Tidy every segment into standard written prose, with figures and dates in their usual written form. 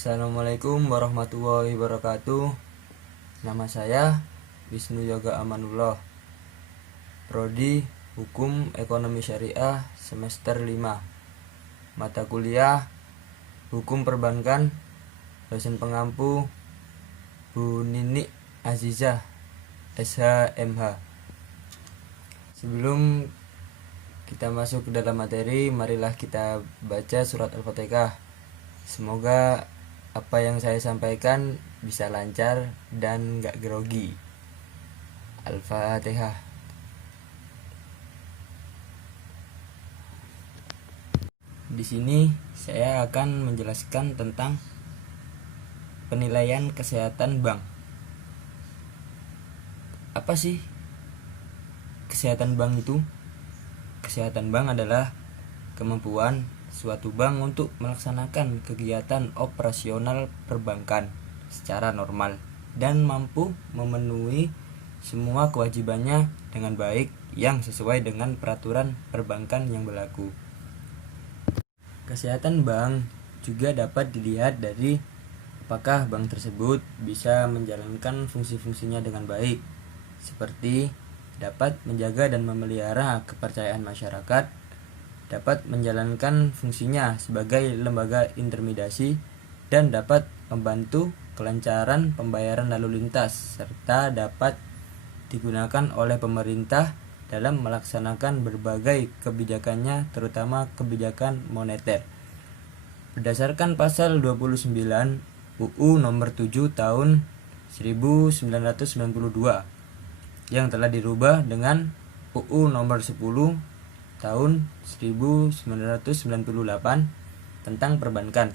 Assalamualaikum warahmatullahi wabarakatuh. Nama saya Wisnu Yoga Amanullah, Prodi Hukum Ekonomi Syariah semester 5. Mata kuliah Hukum Perbankan. Dosen pengampu Bu Nini Azizah, SH/MH. Sebelum kita masuk ke dalam materi, marilah kita baca surat Al-Fatihah. Semoga apa yang saya sampaikan bisa lancar dan gak grogi. Al-Fatihah. Di sini saya akan menjelaskan tentang penilaian kesehatan bank. Apa sih kesehatan bank itu? Kesehatan bank adalah kemampuan suatu bank untuk melaksanakan kegiatan operasional perbankan secara normal dan mampu memenuhi semua kewajibannya dengan baik yang sesuai dengan peraturan perbankan yang berlaku. Kesehatan bank juga dapat dilihat dari apakah bank tersebut bisa menjalankan fungsi-fungsinya dengan baik, seperti dapat menjaga dan memelihara kepercayaan masyarakat, dapat menjalankan fungsinya sebagai lembaga intermediasi, dan dapat membantu kelancaran pembayaran lalu lintas, serta dapat digunakan oleh pemerintah dalam melaksanakan berbagai kebijakannya, terutama kebijakan moneter. Berdasarkan pasal 29 UU nomor 7 tahun 1992 yang telah dirubah dengan UU nomor 10 tahun 1998 tentang perbankan.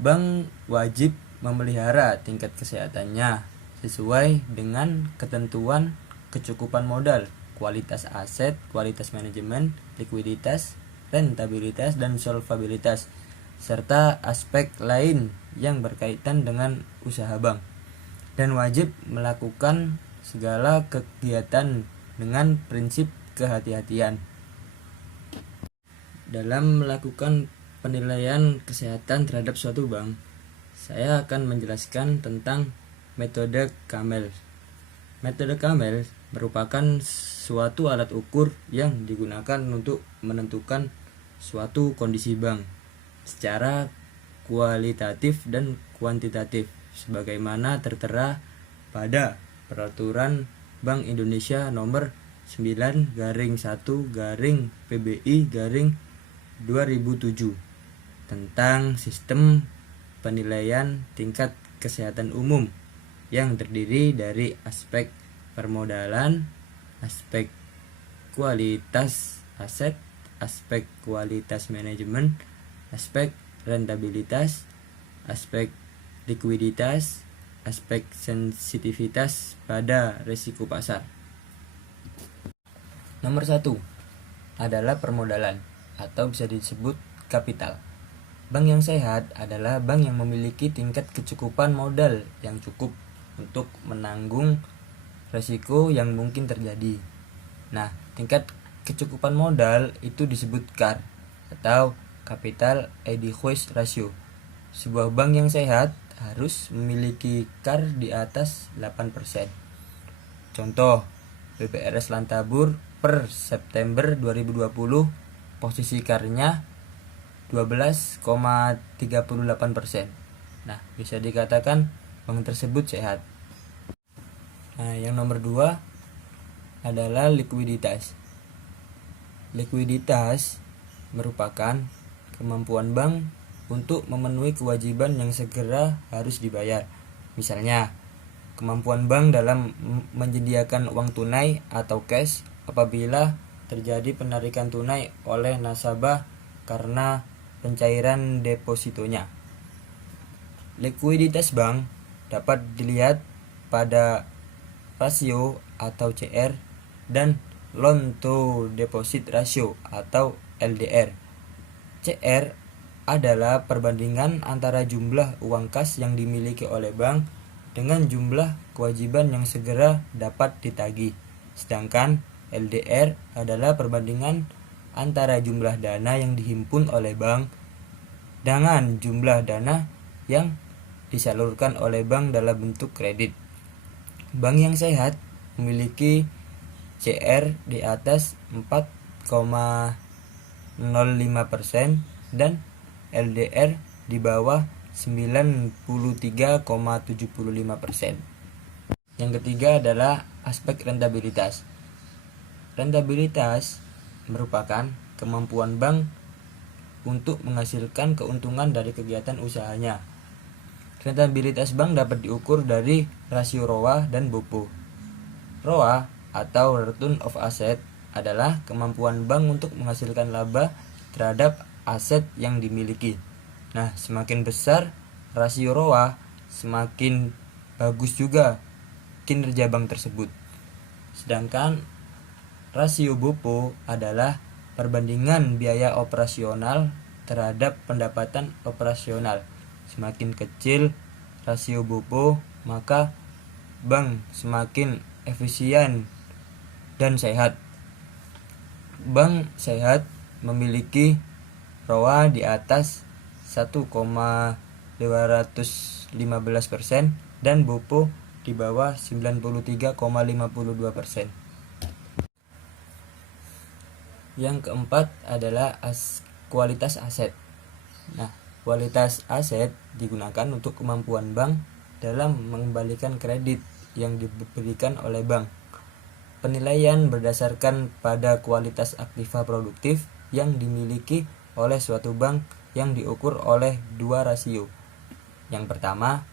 Bank wajib memelihara tingkat kesehatannya sesuai dengan ketentuan kecukupan modal, kualitas aset, kualitas manajemen, likuiditas, rentabilitas, dan solvabilitas, serta aspek lain yang berkaitan dengan usaha bank, dan wajib melakukan segala kegiatan dengan prinsip kehati-hatian. Dalam melakukan penilaian kesehatan terhadap suatu bank, saya akan menjelaskan tentang metode Camel. Metode Camel merupakan suatu alat ukur yang digunakan untuk menentukan suatu kondisi bank secara kualitatif dan kuantitatif sebagaimana tertera pada Peraturan Bank Indonesia nomor 9/1/PBI/2007 tentang sistem penilaian tingkat kesehatan umum yang terdiri dari aspek permodalan, aspek kualitas aset, aspek kualitas manajemen, aspek rentabilitas, aspek likuiditas, aspek sensitivitas pada risiko pasar. Nomor 1 adalah permodalan atau bisa disebut kapital. Bank yang sehat adalah bank yang memiliki tingkat kecukupan modal yang cukup untuk menanggung risiko yang mungkin terjadi. Nah, tingkat kecukupan modal itu disebut CAR atau Capital Adequacy Ratio. Sebuah bank yang sehat harus memiliki CAR di atas 8%. Contoh, BPRS Lantabur per September 2020 posisi CAR-nya 12,38%. Nah, bisa dikatakan bank tersebut sehat. Nah, yang nomor 2 adalah likuiditas. Likuiditas merupakan kemampuan bank untuk memenuhi kewajiban yang segera harus dibayar. Misalnya, kemampuan bank dalam menyediakan uang tunai atau cash apabila terjadi penarikan tunai oleh nasabah karena pencairan depositonya. Likuiditas bank dapat dilihat pada rasio atau CR dan loan to deposit ratio atau LDR. CR adalah perbandingan antara jumlah uang kas yang dimiliki oleh bank dengan jumlah kewajiban yang segera dapat ditagih. Sedangkan LDR adalah perbandingan antara jumlah dana yang dihimpun oleh bank dengan jumlah dana yang disalurkan oleh bank dalam bentuk kredit. Bank yang sehat memiliki CR di atas 4,05% dan LDR di bawah 93,75%. Yang ketiga adalah aspek rentabilitas. Rentabilitas merupakan kemampuan bank untuk menghasilkan keuntungan dari kegiatan usahanya. Rentabilitas bank dapat diukur dari rasio ROA dan BOPO. ROA atau Return of Asset adalah kemampuan bank untuk menghasilkan laba terhadap aset yang dimiliki. Nah, semakin besar rasio ROA, semakin bagus juga kinerja bank tersebut. Sedangkan rasio BOPO adalah perbandingan biaya operasional terhadap pendapatan operasional. Semakin kecil rasio BOPO, maka bank semakin efisien dan sehat. Bank sehat memiliki ROA di atas 1,215% dan BOPO di bawah 93,52%. Yang keempat adalah kualitas aset. Nah, kualitas aset digunakan untuk kemampuan bank dalam mengembalikan kredit yang diberikan oleh bank. Penilaian berdasarkan pada kualitas aktiva produktif yang dimiliki oleh suatu bank yang diukur oleh dua rasio. Yang pertama,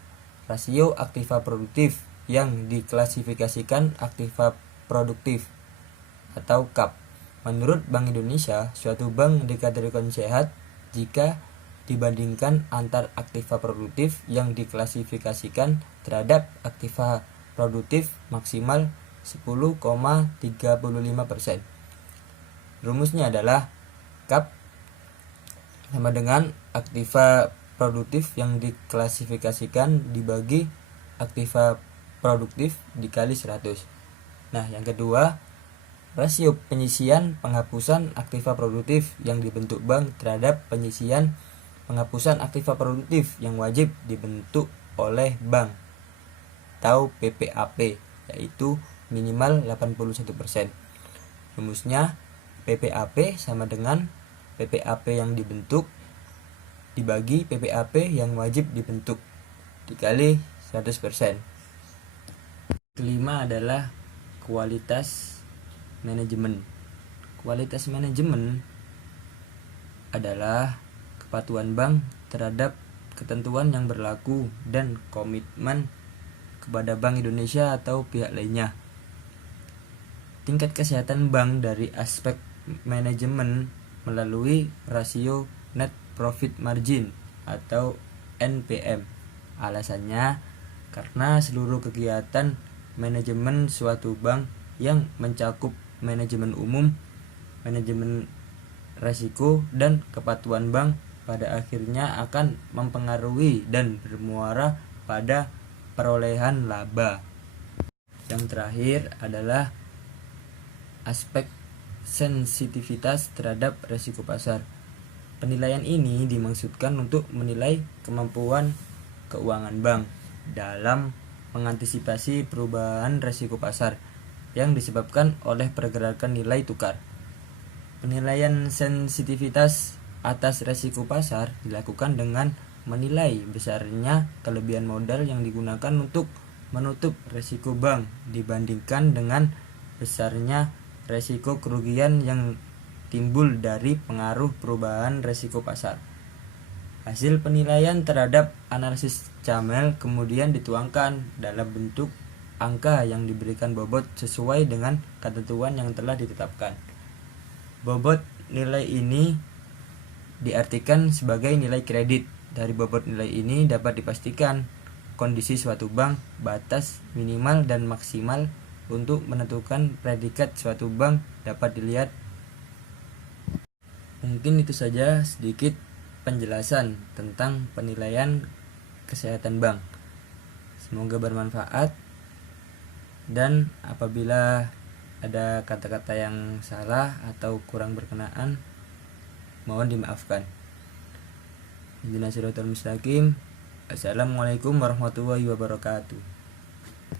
rasio aktiva produktif yang diklasifikasikan aktiva produktif atau KAP. Menurut Bank Indonesia, suatu bank dikategorikan sehat jika dibandingkan antar aktiva produktif yang diklasifikasikan terhadap aktiva produktif maksimal 10,35%. Rumusnya adalah KAP sama dengan aktiva produktif yang diklasifikasikan dibagi aktiva produktif dikali 100. Nah, yang kedua, rasio penyisian penghapusan aktiva produktif yang dibentuk bank terhadap penyisian penghapusan aktiva produktif yang wajib dibentuk oleh bank atau PPAP, yaitu minimal 81%. Rumusnya PPAP sama dengan PPAP yang dibentuk dibagi PPAP yang wajib dibentuk dikali 100%. Kelima adalah kualitas manajemen. Kualitas manajemen adalah kepatuhan bank terhadap ketentuan yang berlaku dan komitmen kepada Bank Indonesia atau pihak lainnya. Tingkat kesehatan bank dari aspek manajemen melalui rasio net profit margin atau NPM. Alasannya karena seluruh kegiatan manajemen suatu bank yang mencakup manajemen umum, manajemen resiko, dan kepatuhan bank pada akhirnya akan mempengaruhi dan bermuara pada perolehan laba. Yang terakhir adalah aspek sensitivitas terhadap resiko pasar. Penilaian ini dimaksudkan untuk menilai kemampuan keuangan bank dalam mengantisipasi perubahan resiko pasar yang disebabkan oleh pergerakan nilai tukar. Penilaian sensitivitas atas resiko pasar dilakukan dengan menilai besarnya kelebihan modal yang digunakan untuk menutup resiko bank dibandingkan dengan besarnya resiko kerugian yang timbul dari pengaruh perubahan resiko pasar. Hasil penilaian terhadap analisis Camel kemudian dituangkan dalam bentuk angka yang diberikan bobot sesuai dengan ketentuan yang telah ditetapkan. Bobot nilai ini diartikan sebagai nilai kredit. Dari bobot nilai ini dapat dipastikan kondisi suatu bank, batas minimal dan maksimal untuk menentukan predikat suatu bank dapat dilihat. Mungkin itu saja sedikit penjelasan tentang penilaian kesehatan bank. Semoga bermanfaat, dan apabila ada kata-kata yang salah atau kurang berkenaan, mohon dimaafkan. ihdinas siratal mustaqim. Assalamualaikum warahmatullahi wabarakatuh.